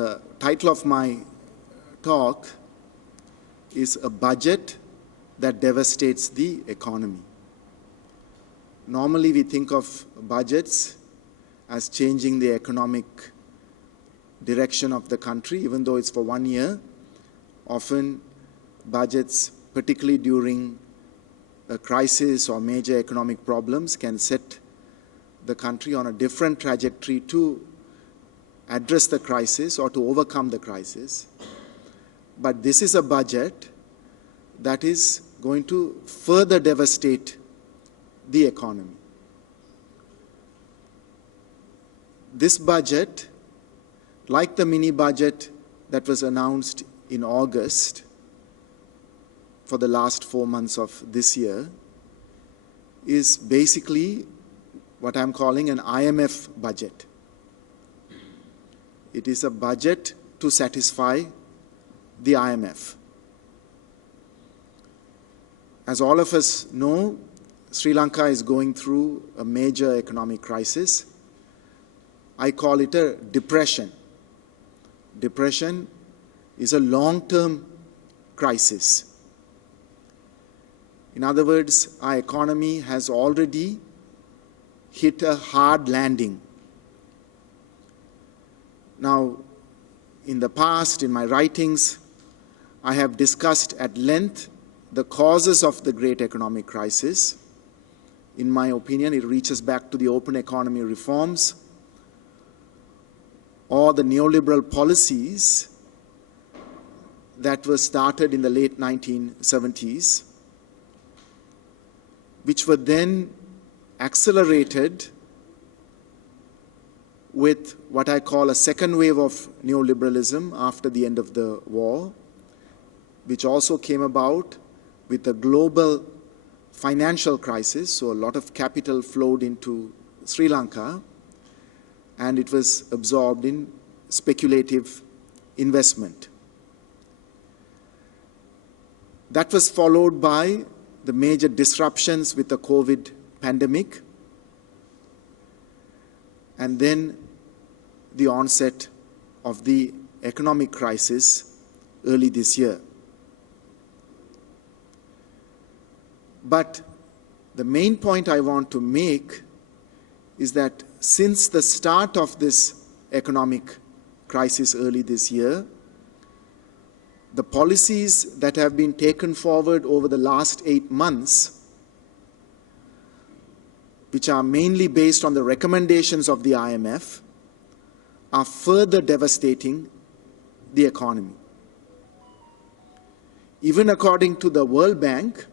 The title of my talk is A Budget That Devastates the Economy. Normally we think of budgets as changing the economic direction of the country, even though it's for 1 year. Often budgets, particularly during a crisis or major economic problems, can set the country on a different trajectory to address the crisis or to overcome the crisis. But this is a budget that is going to further devastate the economy. This budget, like the mini budget that was announced in August for the last 4 months of this year, is basically what I'm calling an IMF budget. It is a budget to satisfy the IMF. As all of us know, Sri Lanka is going through a major economic crisis. I call it a depression. Depression is a long-term crisis. In other words, our economy has already hit a hard landing. Now, in the past, in my writings, I have discussed at length the causes of the great economic crisis. In my opinion, it reaches back to the open economy reforms or the neoliberal policies that were started in the late 1970s, which were then accelerated with what I call a second wave of neoliberalism after the end of the war, which also came about with a global financial crisis. So a lot of capital flowed into Sri Lanka, and it was absorbed in speculative investment. That was followed by the major disruptions with the COVID pandemic, and then the onset of the economic crisis early this year. But the main point I want to make is that since the start of this economic crisis early this year, the policies that have been taken forward over the last 8 months, which are mainly based on the recommendations of the IMF, are further devastating the economy. Even according to the World Bank,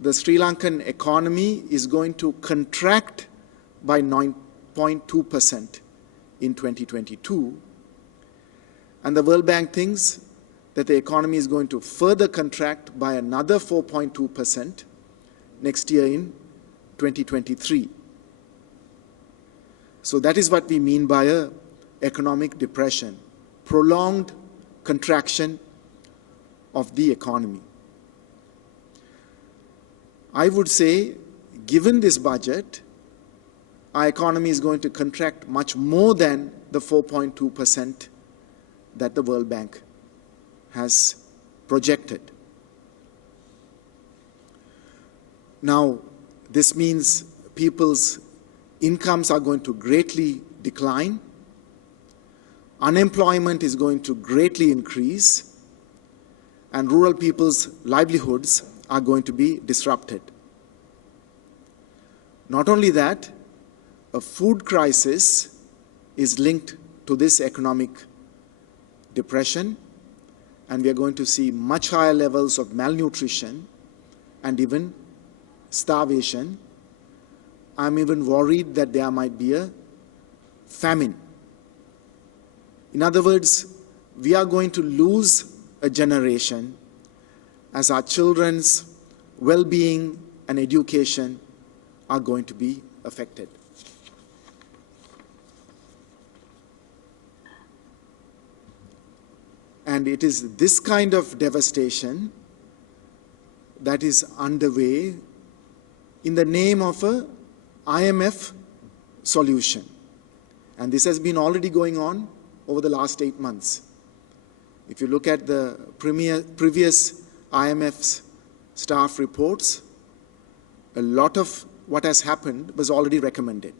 the Sri Lankan economy is going to contract by 9.2% in 2022. And the World Bank thinks that the economy is going to further contract by another 4.2% next year in 2023. So that is what we mean by an economic depression, prolonged contraction of the economy. I would say, given this budget, our economy is going to contract much more than the 4.2% that the World Bank has projected. Now, this means people's incomes are going to greatly decline, unemployment is going to greatly increase, and rural people's livelihoods are going to be disrupted. Not only that, a food crisis is linked to this economic depression, and we are going to see much higher levels of malnutrition and even starvation. I'm even worried that there might be a famine. In other words, we are going to lose a generation as our children's well-being and education are going to be affected. And it is this kind of devastation that is underway in the name of a IMF solution. And this has been already going on over the last 8 months. If you look at the previous IMF's staff reports, a lot of what has happened was already recommended.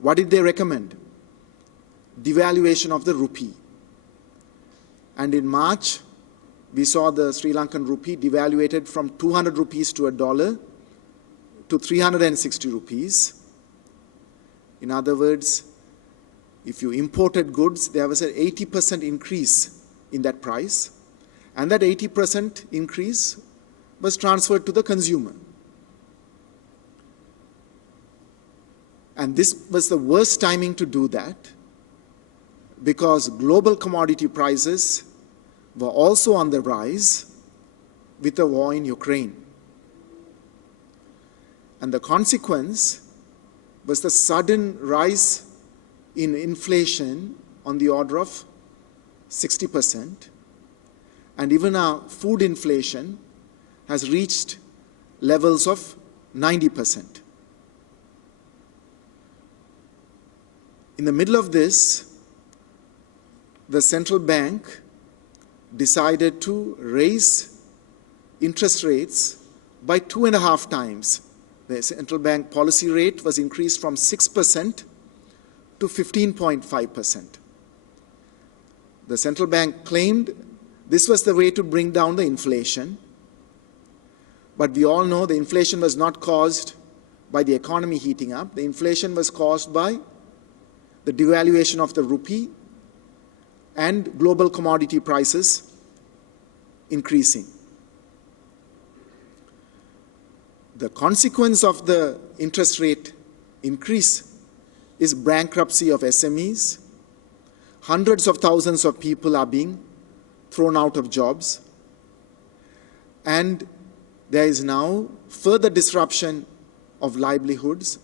What did they recommend? Devaluation of the rupee. And in March, we saw the Sri Lankan rupee devaluated from 200 rupees to $1 to 360 rupees. In other words, if you imported goods, there was an 80% increase in that price, and that 80% increase was transferred to the consumer. And this was the worst timing to do that, because global commodity prices were also on the rise with the war in Ukraine. And the consequence was the sudden rise in inflation on the order of 60%. And even our food inflation has reached levels of 90%. In the middle of this, the central bank decided to raise interest rates by 2.5 times. The central bank policy rate was increased from 6% to 15.5%. The central bank claimed this was the way to bring down the inflation. But we all know the inflation was not caused by the economy heating up. The inflation was caused by the devaluation of the rupee and global commodity prices increasing. The consequence of the interest rate increase is bankruptcy of SMEs. Hundreds of thousands of people are being thrown out of jobs. And there is now further disruption of livelihoods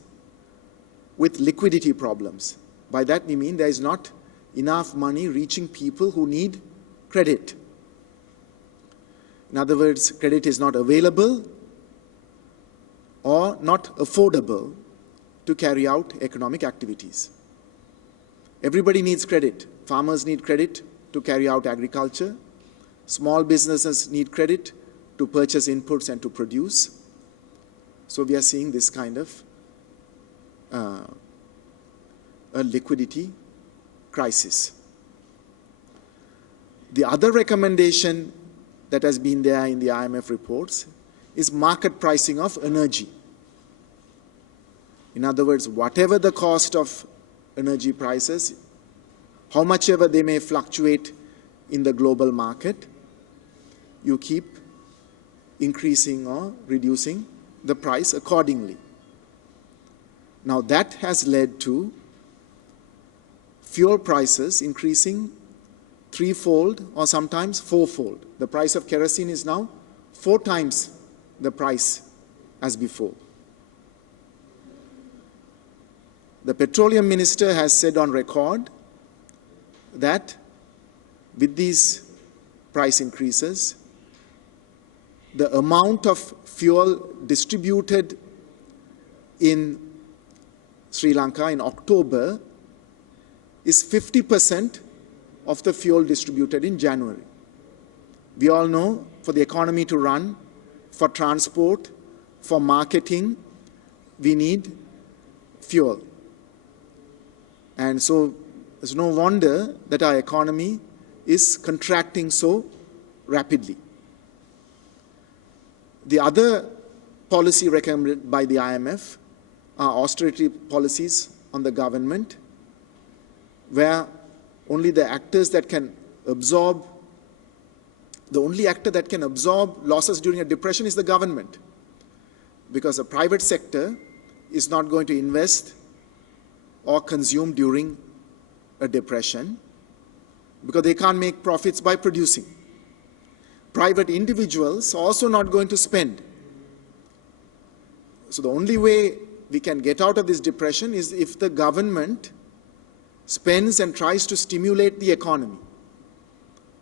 with liquidity problems. By that we mean there is not enough money reaching people who need credit. In other words, credit is not available or not affordable to carry out economic activities. Everybody needs credit. Farmers need credit to carry out agriculture. Small businesses need credit to purchase inputs and to produce. So we are seeing this kind of a liquidity crisis. The other recommendation that has been there in the IMF reports is market pricing of energy. In other words, whatever the cost of energy prices, how much ever they may fluctuate in the global market, you keep increasing or reducing the price accordingly. Now that has led to fuel prices increasing threefold or sometimes fourfold. The price of kerosene is now 4 times the price as before. The petroleum minister has said on record that with these price increases, the amount of fuel distributed in Sri Lanka in October is 50% of the fuel distributed in January. We all know for the economy to run, for transport, for marketing, we need fuel. And so it's no wonder that our economy is contracting so rapidly. The other policy recommended by the IMF are austerity policies on the government, where only the actors that can absorb, the only actor that can absorb losses during a depression is the government, because the private sector is not going to invest or consume during a depression because they can't make profits by producing. Private individuals are also not going to spend. So the only way we can get out of this depression is if the government spends and tries to stimulate the economy.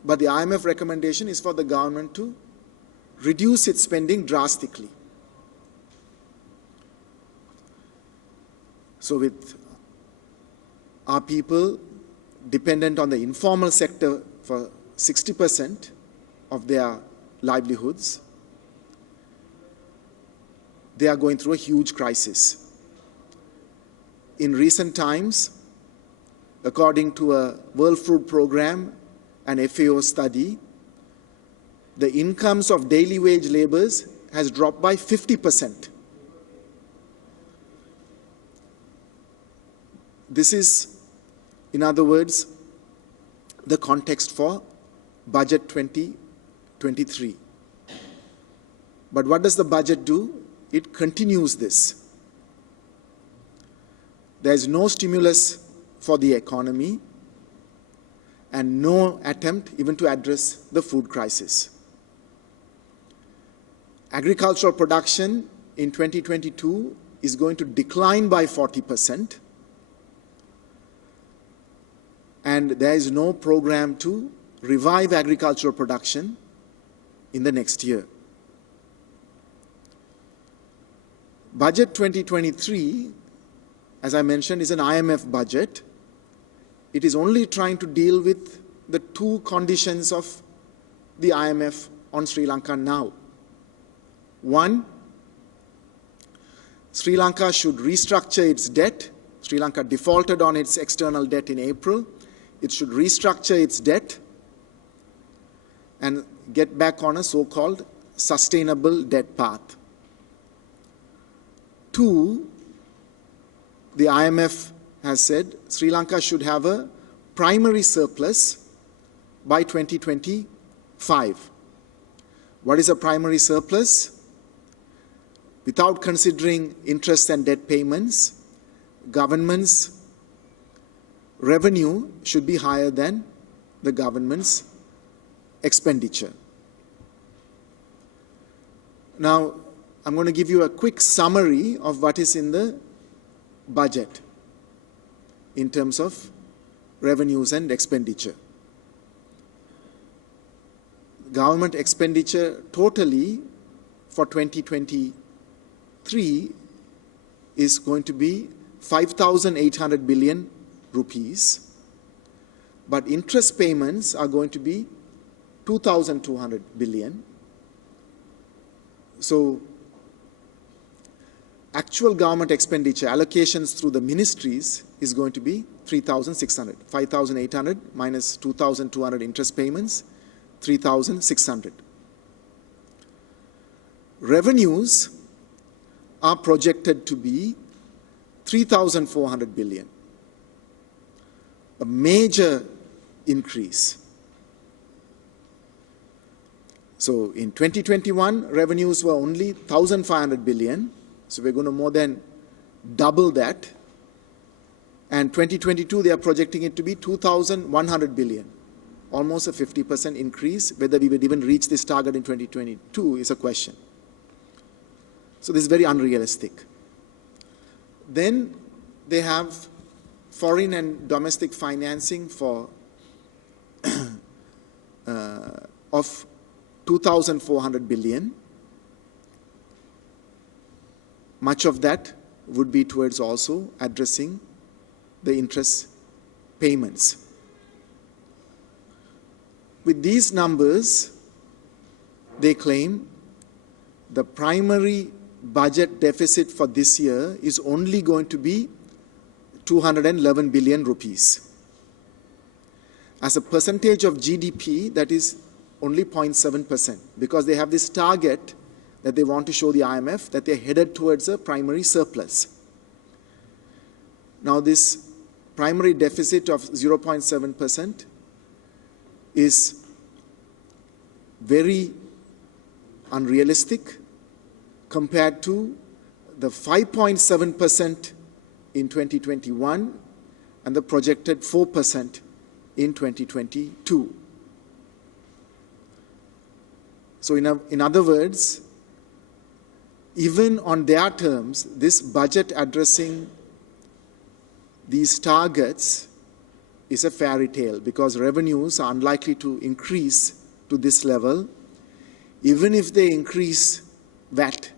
But the IMF recommendation is for the government to reduce its spending drastically. So with our people dependent on the informal sector for 60% of their livelihoods, they are going through a huge crisis. In recent times, according to a World Food Programme and FAO study, the incomes of daily wage laborers has dropped by 50%. This is, in other words, the context for Budget 2023. But what does the budget do? It continues this. There is no stimulus for the economy and no attempt even to address the food crisis. Agricultural production in 2022 is going to decline by 40%, and there is no program to revive agricultural production in the next year. Budget 2023, as I mentioned, is an IMF budget. It is only trying to deal with the two conditions of the IMF on Sri Lanka now. One, Sri Lanka should restructure its debt. Sri Lanka defaulted on its external debt in April. It should restructure its debt and get back on a so-called sustainable debt path. Two, the IMF has said Sri Lanka should have a primary surplus by 2025. What is a primary surplus? Without considering interest and debt payments, government's revenue should be higher than the government's expenditure. Now, I'm going to give you a quick summary of what is in the budget in terms of revenues and expenditure. Government expenditure totally for 2023 is going to be 5,800 billion rupees, but interest payments are going to be 2,200 billion. So actual government expenditure, allocations through the ministries, is going to be 3,600. 5,800 minus 2,200 interest payments, 3,600. Revenues are projected to be 3,400 billion. A major increase. So in 2021, revenues were only 1,500 billion. So we're going to more than double that. And 2022, they are projecting it to be 2,100 billion. Almost a 50% increase. Whether we would even reach this target in 2022 is a question. So this is very unrealistic. Then they have foreign and domestic financing for of 2,400 billion. Much of that would be towards also addressing the interest payments. With these numbers, they claim the primary budget deficit for this year is only going to be 211 billion rupees. As a percentage of GDP, that is only 0.7%, because they have this target that they want to show the IMF that they're headed towards a primary surplus. Now this primary deficit of 0.7% is very unrealistic compared to the 5.7% in 2021 and the projected 4% in 2022. So in other words, even on their terms, this budget addressing these targets is a fairy tale, because revenues are unlikely to increase to this level. Even if they increase VAT,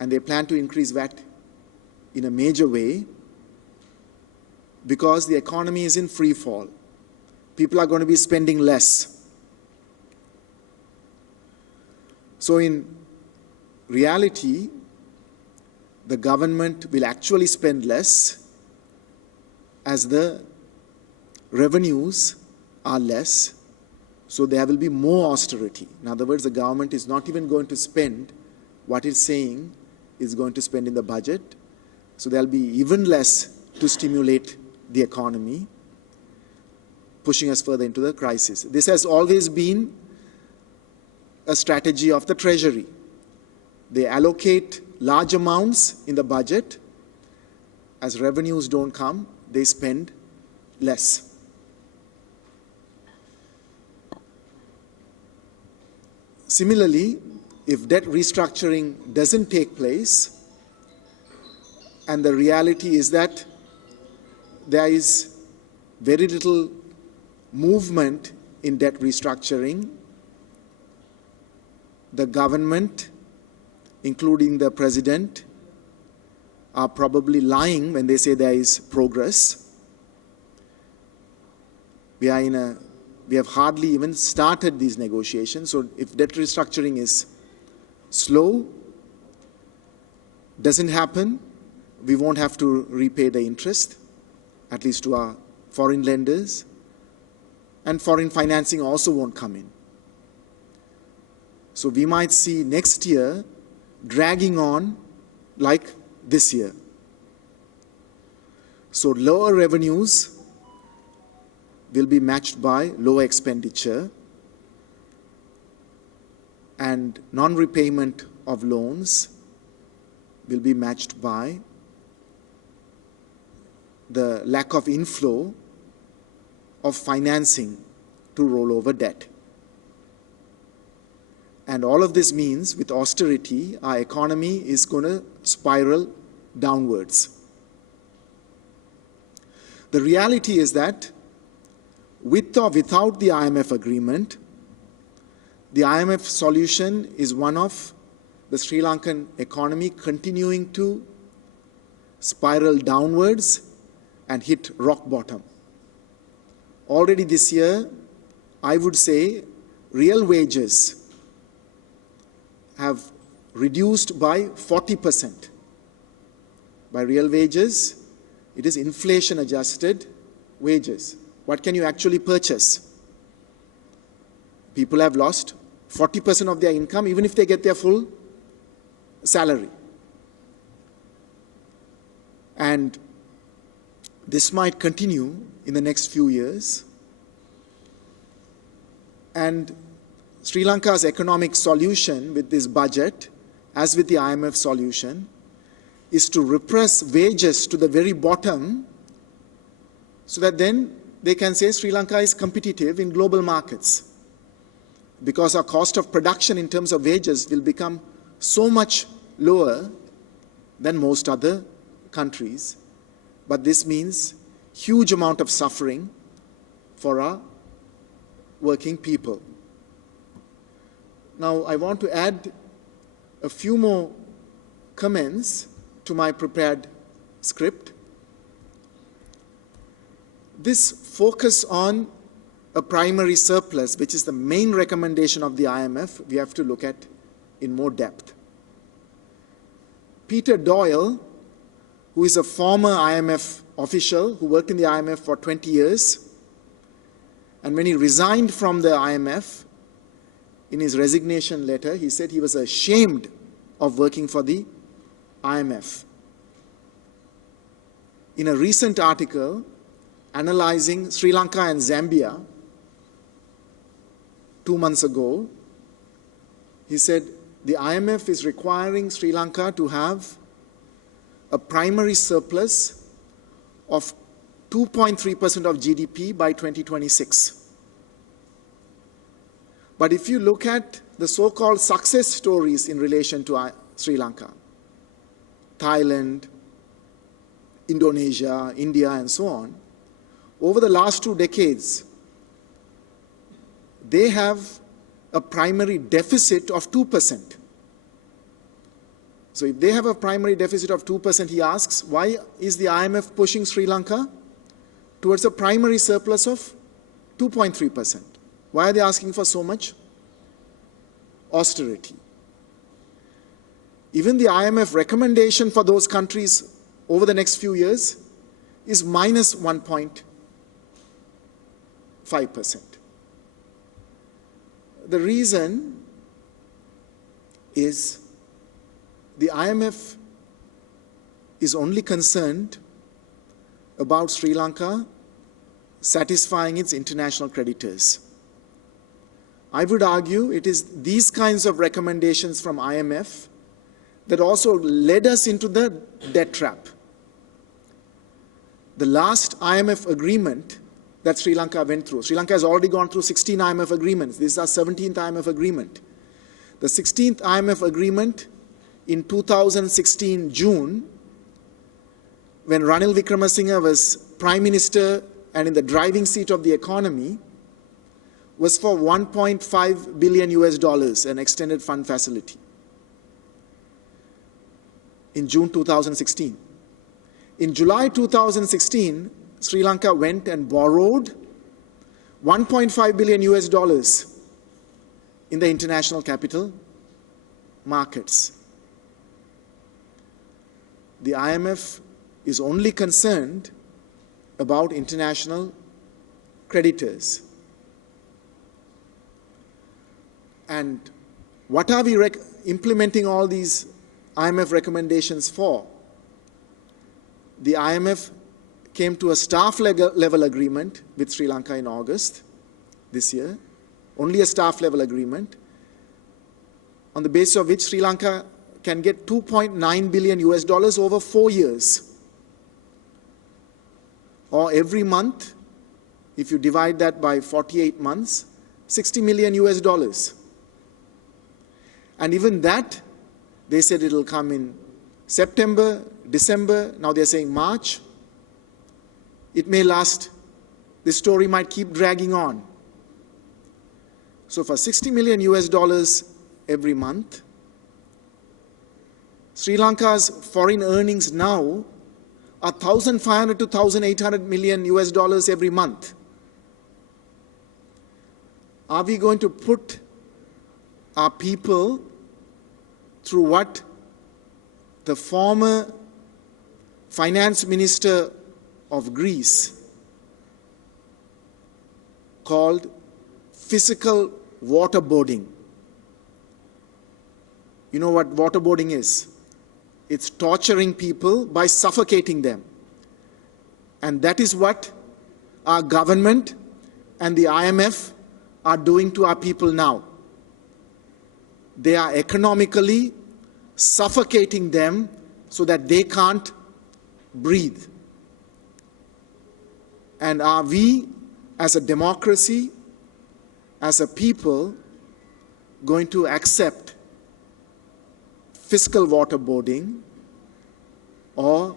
and they plan to increase VAT in a major way, because the economy is in free fall. People are going to be spending less. So in reality, the government will actually spend less as the revenues are less, so there will be more austerity. In other words, the government is not even going to spend what it's saying is going to spend in the budget, so there will be even less to stimulate the economy, pushing us further into the crisis. This has always been a strategy of the Treasury. They allocate large amounts in the budget. As revenues don't come, they spend less. Similarly, if debt restructuring doesn't take place, and the reality is that there is very little movement in debt restructuring, the government, including the president, are probably lying when they say there is progress. We have hardly even started these negotiations. So if debt restructuring is slow, doesn't happen, we won't have to repay the interest, at least to our foreign lenders, and foreign financing also won't come in. So we might see next year dragging on like this year. So lower revenues will be matched by lower expenditure, and non-repayment of loans will be matched by the lack of inflow of financing to roll over debt. And all of this means, with austerity, our economy is going to spiral downwards. The reality is that with or without the IMF agreement, the IMF solution is one of the Sri Lankan economy continuing to spiral downwards and hit rock bottom. Already this year, I would say real wages have reduced by 40%. By real wages, it is inflation-adjusted wages. What can you actually purchase? People have lost 40% of their income, even if they get their full salary. And this might continue in the next few years. And Sri Lanka's economic solution with this budget, as with the IMF solution, is to repress wages to the very bottom so that then they can say Sri Lanka is competitive in global markets, because our cost of production in terms of wages will become so much lower than most other countries. But this means huge amount of suffering for our working people. Now, I want to add a few more comments to my prepared script. This focus on a primary surplus, which is the main recommendation of the IMF, we have to look at in more depth. Peter Doyle, who is a former IMF official who worked in the IMF for 20 years, and when he resigned from the IMF, in his resignation letter, he said he was ashamed of working for the IMF. In a recent article analyzing Sri Lanka and Zambia 2 months ago, he said the IMF is requiring Sri Lanka to have a primary surplus of 2.3% of GDP by 2026. But if you look at the so-called success stories in relation to Sri Lanka, Thailand, Indonesia, India, and so on, over the last 2 decades, they have a primary deficit of 2%. So if they have a primary deficit of 2%, he asks, why is the IMF pushing Sri Lanka towards a primary surplus of 2.3%. Why are they asking for so much? Austerity. Even the IMF recommendation for those countries over the next few years is minus 1.5%. The reason is the IMF is only concerned about Sri Lanka satisfying its international creditors. I would argue it is these kinds of recommendations from IMF that also led us into the debt trap. The last IMF agreement that Sri Lanka went through, Sri Lanka has already gone through 16 IMF agreements. This is our 17th IMF agreement. The 16th IMF agreement in 2016 June, when Ranil Wickremesinghe was Prime Minister and in the driving seat of the economy, was for $1.5 billion US, an extended fund facility. In June 2016. In July 2016, Sri Lanka went and borrowed $1.5 billion US in the international capital markets. The IMF is only concerned about international creditors. And what are we implementing all these IMF recommendations for? The IMF came to a staff level agreement with Sri Lanka in August this year, only a staff level agreement, on the basis of which Sri Lanka can get $2.9 billion US over 4 years. Or every month, if you divide that by 48 months, $60 million US. And even that, they said it will come in September, December, now they're saying March. It may last, this story might keep dragging on. So for $60 million US every month, Sri Lanka's foreign earnings now are $1,500 to $1,800 million US every month. Are we going to put our people through what the former finance minister of Greece called physical waterboarding? You know what waterboarding is? It's torturing people by suffocating them. And that is what our government and the IMF are doing to our people now. They are economically suffocating them so that they can't breathe. And are we, as a democracy, as a people, going to accept fiscal waterboarding or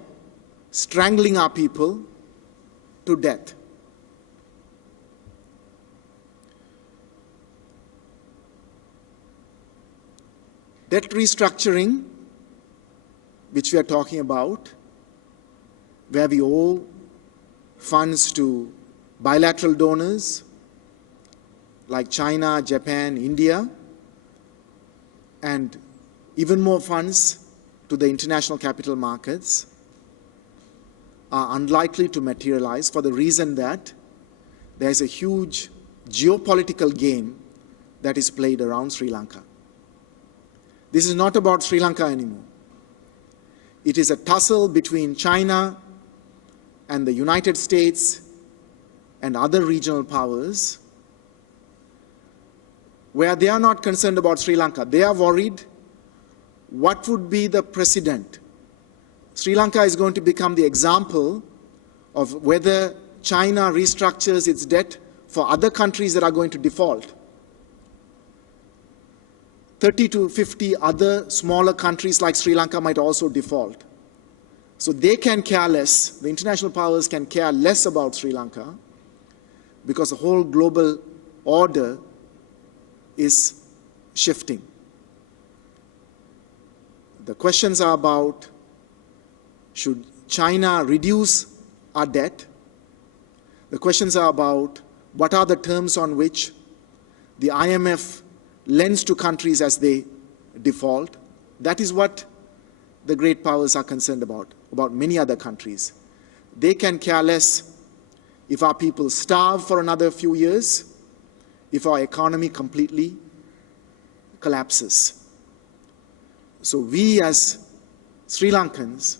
strangling our people to death? Debt restructuring, which we are talking about, where we owe funds to bilateral donors like China, Japan, India, and even more funds to the international capital markets, are unlikely to materialize for the reason that there is a huge geopolitical game that is played around Sri Lanka. This is not about Sri Lanka anymore. It is a tussle between China and the United States and other regional powers, where they are not concerned about Sri Lanka. They are worried what would be the precedent. Sri Lanka is going to become the example of whether China restructures its debt for other countries that are going to default. 30 to 50 other smaller countries like Sri Lanka might also default. So they can care less, the international powers can care less about Sri Lanka because the whole global order is shifting. The questions are about, should China reduce our debt The questions are about what are the terms on which the IMF lends to countries as they default. That is what the great powers are concerned about many other countries. They can care less if our people starve for another few years, if our economy completely collapses. So we as Sri Lankans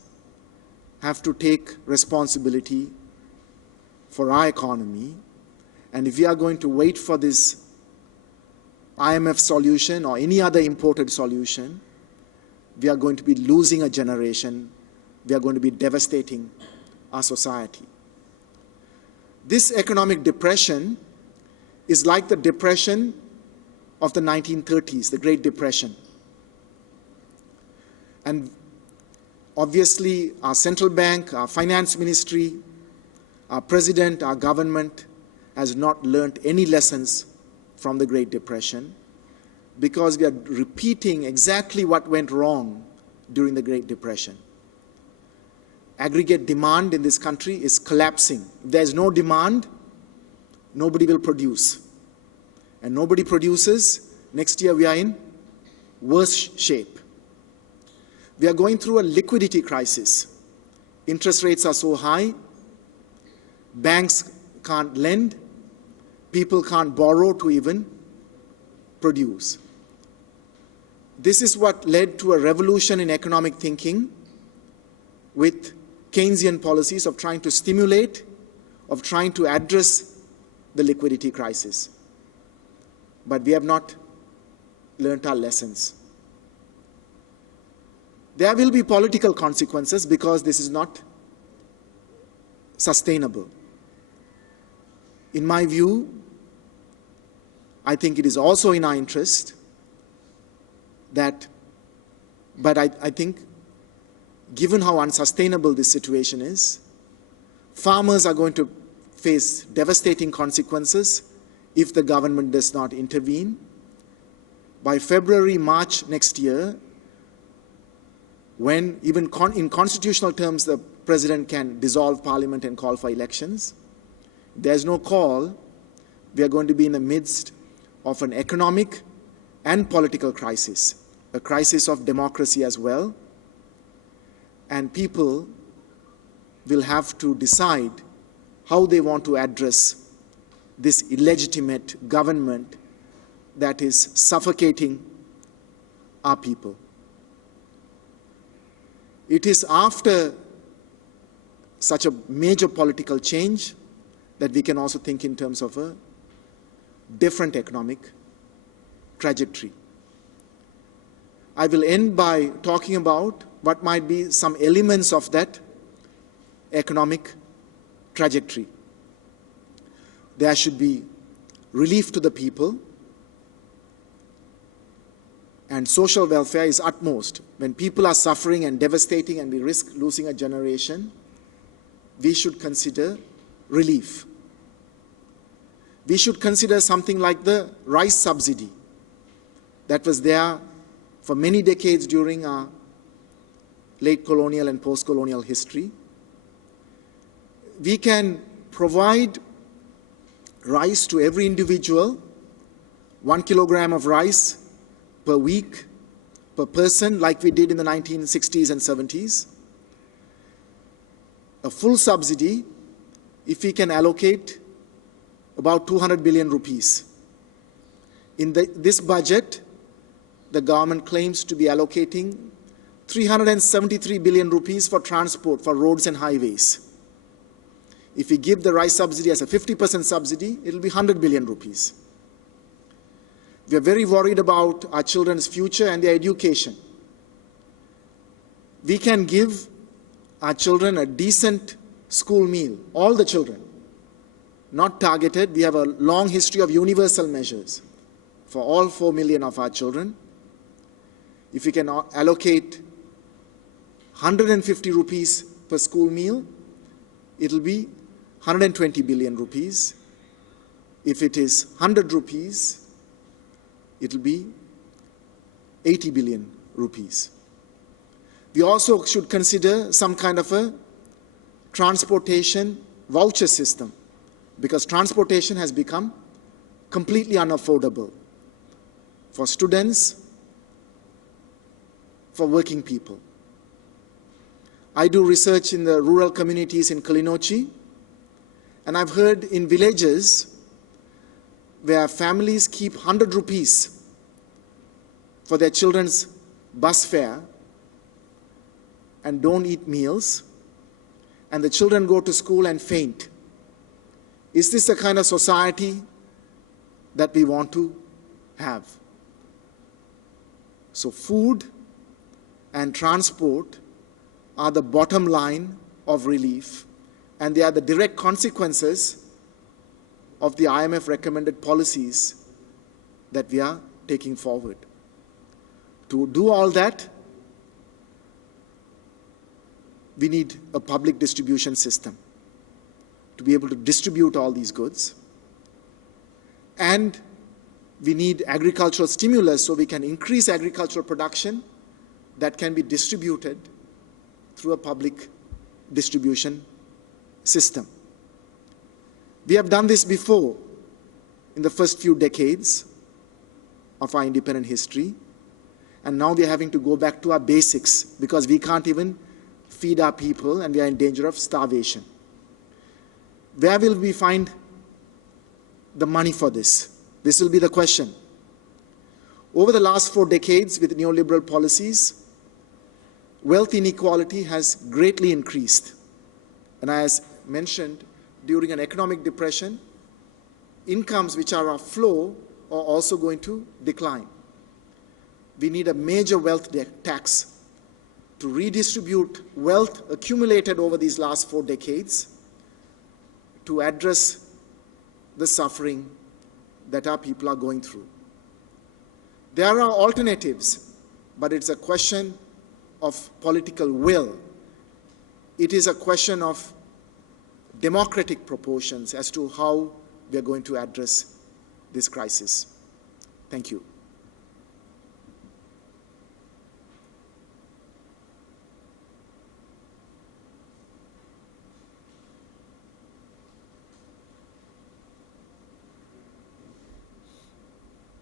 have to take responsibility for our economy, and if we are going to wait for this IMF solution or any other imported solution, we are going to be losing a generation. We are going to be devastating our society. This economic depression is like the depression of the 1930s, the Great Depression. And obviously, our central bank, our finance ministry, our president, our government has not learned any lessons from the Great Depression, because we are repeating exactly what went wrong during the Great Depression. Aggregate demand in this country is collapsing. If there is no demand, nobody will produce. And nobody produces, next year we are in worse shape. We are going through a liquidity crisis. Interest rates are so high, banks can't lend, people can't borrow to even produce. This is what led to a revolution in economic thinking with Keynesian policies of trying to stimulate, of trying to address the liquidity crisis. But we have not learnt our lessons. There will be political consequences because this is not sustainable. In my view, I think it is also in our interest that, but I think given how unsustainable this situation is, farmers are going to face devastating consequences if the government does not intervene. By February, March next year, when even in constitutional terms the president can dissolve parliament and call for elections, there's no call, we are going to be in the midst of an economic and political crisis, a crisis of democracy as well, and people will have to decide how they want to address this illegitimate government that is suffocating our people. It is after such a major political change that we can also think in terms of a different economic trajectory. I will end by talking about what might be some elements of that economic trajectory. There should be relief to the people, and social welfare is utmost. When people are suffering and devastating and we risk losing a generation, we should consider relief. We should consider something like the rice subsidy that was there for many decades during our late colonial and post-colonial history. We can provide rice to every individual, 1 kilogram of rice per week, per person, like we did in the 1960s and 70s. A full subsidy, if we can allocate about 200 billion rupees. In this budget, the government claims to be allocating 373 billion rupees for transport, for roads and highways. If we give the rice subsidy as a 50% subsidy, it will be 100 billion rupees. We are very worried about our children's future and their education. We can give our children a decent school meal, all the children, not targeted. We have a long history of universal measures for all 4 million of our children. If we can allocate 150 rupees per school meal, it will be 120 billion rupees. If it is 100 rupees, it will be 80 billion rupees. We also should consider some kind of a transportation voucher system because transportation has become completely unaffordable for students, for working people. I do research in the rural communities in Kilinochchi, and I've heard in villages where families keep 100 rupees for their children's bus fare and don't eat meals, and the children go to school and faint. Is this the kind of society that we want to have? So food and transport are the bottom line of relief, and they are the direct consequences of the IMF recommended policies that we are taking forward. To do all that, we need a public distribution system to be able to distribute all these goods. And we need agricultural stimulus so we can increase agricultural production that can be distributed through a public distribution system. We have done this before in the first few decades of our independent history, and now we are having to go back to our basics because we can't even feed our people and we are in danger of starvation. Where will we find the money for this? This will be the question. Over the last 4 decades with neoliberal policies, wealth inequality has greatly increased. And as mentioned, during an economic depression, incomes which are of flow are also going to decline. We need a major wealth tax to redistribute wealth accumulated over these last 4 decades to address the suffering that our people are going through. There are alternatives, but it's a question of political will. It is a question of democratic proportions as to how we are going to address this crisis. Thank you.